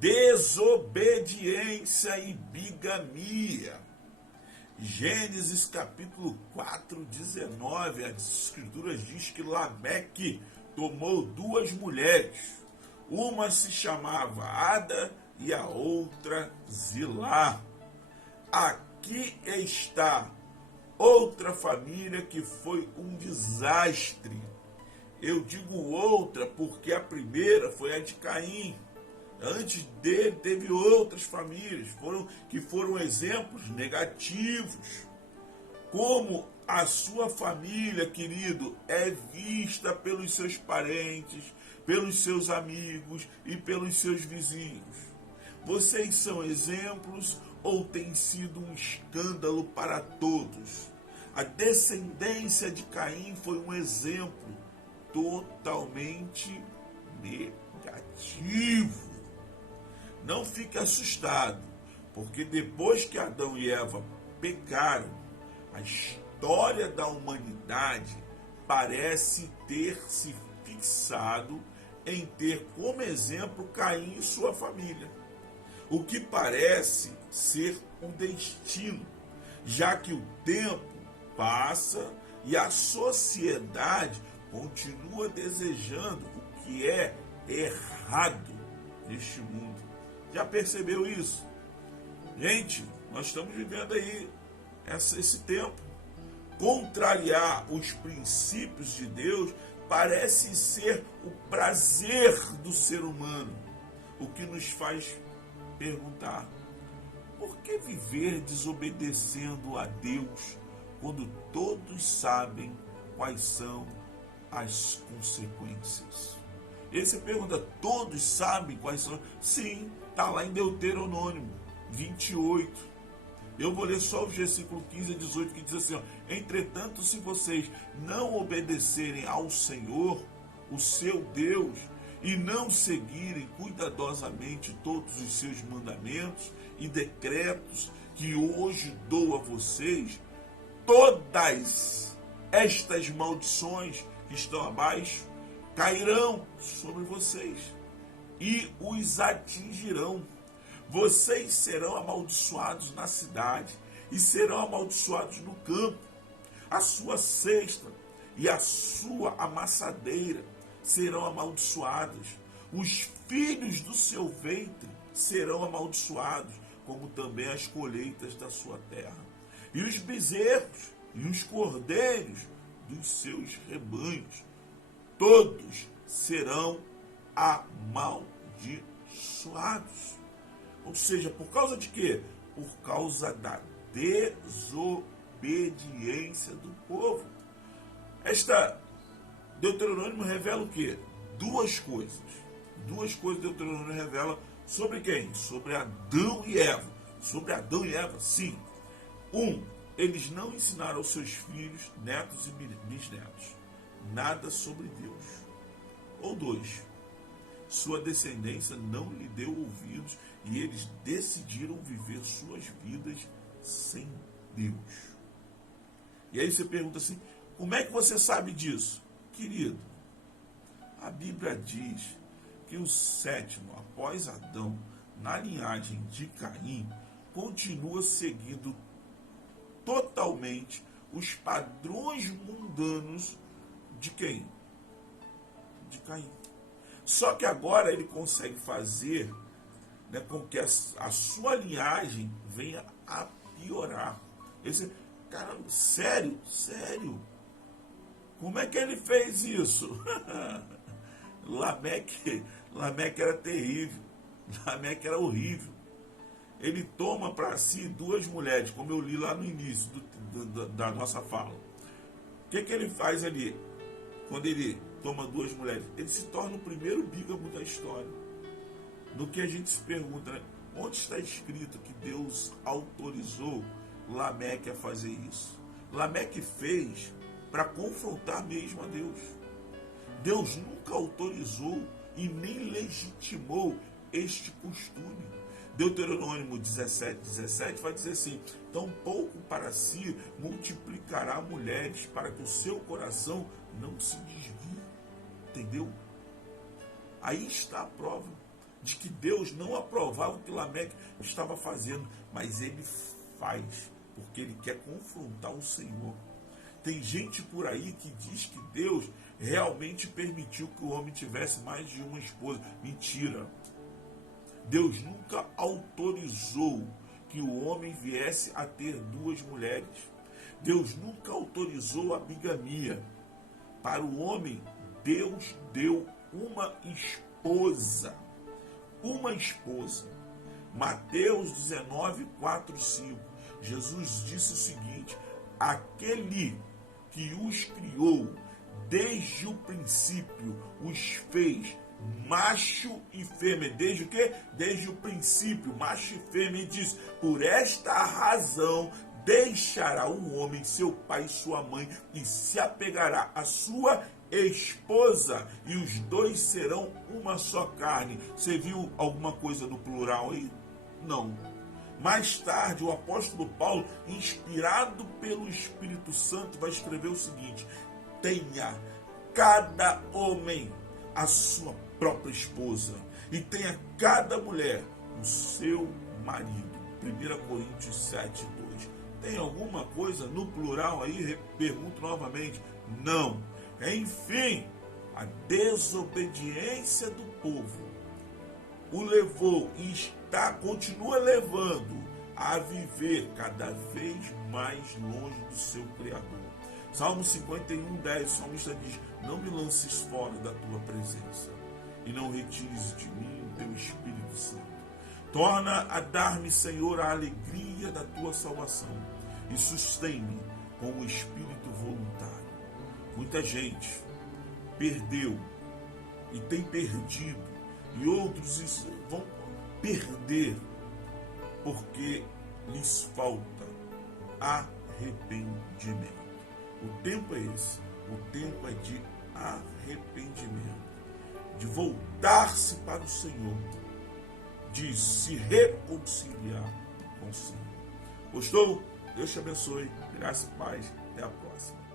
Desobediência e bigamia. Gênesis capítulo 4, 19, as escrituras diz que Lameque tomou duas mulheres. Uma se chamava Ada e a outra Zilá. Aqui está outra família que foi um desastre. Eu digo outra porque a primeira foi a de Caim. Antes dele teve outras famílias que foram exemplos negativos. Como a sua família, querido, é vista pelos seus parentes, pelos seus amigos e pelos seus vizinhos. Vocês são exemplos ou tem sido um escândalo para todos? A descendência de Caim foi um exemplo totalmente negativo. Não fique assustado, porque depois que Adão e Eva pecaram, a história da humanidade parece ter se fixado em ter como exemplo Caim e sua família. O que parece ser um destino, já que o tempo passa e a sociedade continua desejando o que é errado neste mundo. Já percebeu isso? Gente, nós estamos vivendo aí esse tempo. Contrariar os princípios de Deus parece ser o prazer do ser humano, o que nos faz perguntar: por que viver desobedecendo a Deus quando todos sabem quais são as consequências? E aí você pergunta: todos sabem quais são? Sim, está lá em Deuteronômio 28. Eu vou ler só o versículo 15 a 18, que diz assim: ó, entretanto, se vocês não obedecerem ao Senhor, o seu Deus, e não seguirem cuidadosamente todos os seus mandamentos e decretos que hoje dou a vocês, todas estas maldições que estão abaixo cairão sobre vocês e os atingirão. Vocês serão amaldiçoados na cidade e serão amaldiçoados no campo. A sua cesta e a sua amassadeira serão amaldiçoadas. Os filhos do seu ventre serão amaldiçoados, como também as colheitas da sua terra. E os bezerros e os cordeiros dos seus rebanhos, todos serão amaldiçoados. Ou seja, por causa de quê? Por causa da desobediência do povo. Esta Deuteronômio revela o quê? Duas coisas. Duas coisas Deuteronômio revela sobre quem? Sobre Adão e Eva. Sobre Adão e Eva, sim. Eles não ensinaram aos seus filhos, netos e bisnetos nada sobre Deus. Ou 2, sua descendência não lhe deu ouvidos e eles decidiram viver suas vidas sem Deus. E aí você pergunta assim: como é que você sabe disso? Querido, a Bíblia diz que o sétimo, após Adão, na linhagem de Caim, continua seguindo totalmente os padrões mundanos de quem? De Caim. Só que agora ele consegue fazer, né, com que a sua linhagem venha a piorar. Caramba, sério? Como é que ele fez isso? Lameque era terrível. Lameque era horrível. Ele toma para si duas mulheres, como eu li lá no início da nossa fala. O que ele faz ali? Quando ele toma duas mulheres, ele se torna o primeiro bígamo da história. No que a gente se pergunta, né? Onde está escrito que Deus autorizou Lameque a fazer isso? Lameque fez para confrontar mesmo a Deus. Deus nunca autorizou e nem legitimou este costume. Deuteronômio 17 vai dizer assim: tampouco para si multiplicará mulheres, para que o seu coração não se desvie. Entendeu? Aí está a prova. de que Deus não aprovava o que Lameque estava fazendo, mas ele faz, porque ele quer confrontar o Senhor. Tem gente por aí que diz que Deus realmente permitiu que o homem tivesse mais de uma esposa. Mentira. Deus nunca autorizou que o homem viesse a ter duas mulheres. Deus nunca autorizou a bigamia. Para o homem, Deus deu uma esposa. Uma esposa. Mateus 19, 4, 5. Jesus disse o seguinte: aquele que os criou desde o princípio, os fez macho e fêmea. Desde o quê? Desde o princípio, macho e fêmea. E diz: por esta razão deixará o homem seu pai e sua mãe e se apegará à sua esposa, e os dois serão uma só carne. Você viu alguma coisa no plural aí? Não. Mais tarde, o apóstolo Paulo, inspirado pelo Espírito Santo, vai escrever o seguinte: tenha cada homem a sua própria esposa, e tenha cada mulher o seu marido. 1 Coríntios 7, 2. Tem alguma coisa no plural aí? Pergunto novamente. Não. Enfim, a desobediência do povo o levou e continua levando a viver cada vez mais longe do seu Criador. Salmo 51, 10, o salmista diz: não me lances fora da tua presença e não retires de mim o teu Espírito Santo. Torna a dar-me, Senhor, a alegria da tua salvação e sustém-me com o espírito voluntário. Muita gente perdeu e tem perdido, e outros vão perder porque lhes falta arrependimento. O tempo é esse. O tempo é de arrependimento, de voltar-se para o Senhor, de se reconciliar com o Senhor. Gostou? Deus te abençoe. Graça e paz. Até a próxima.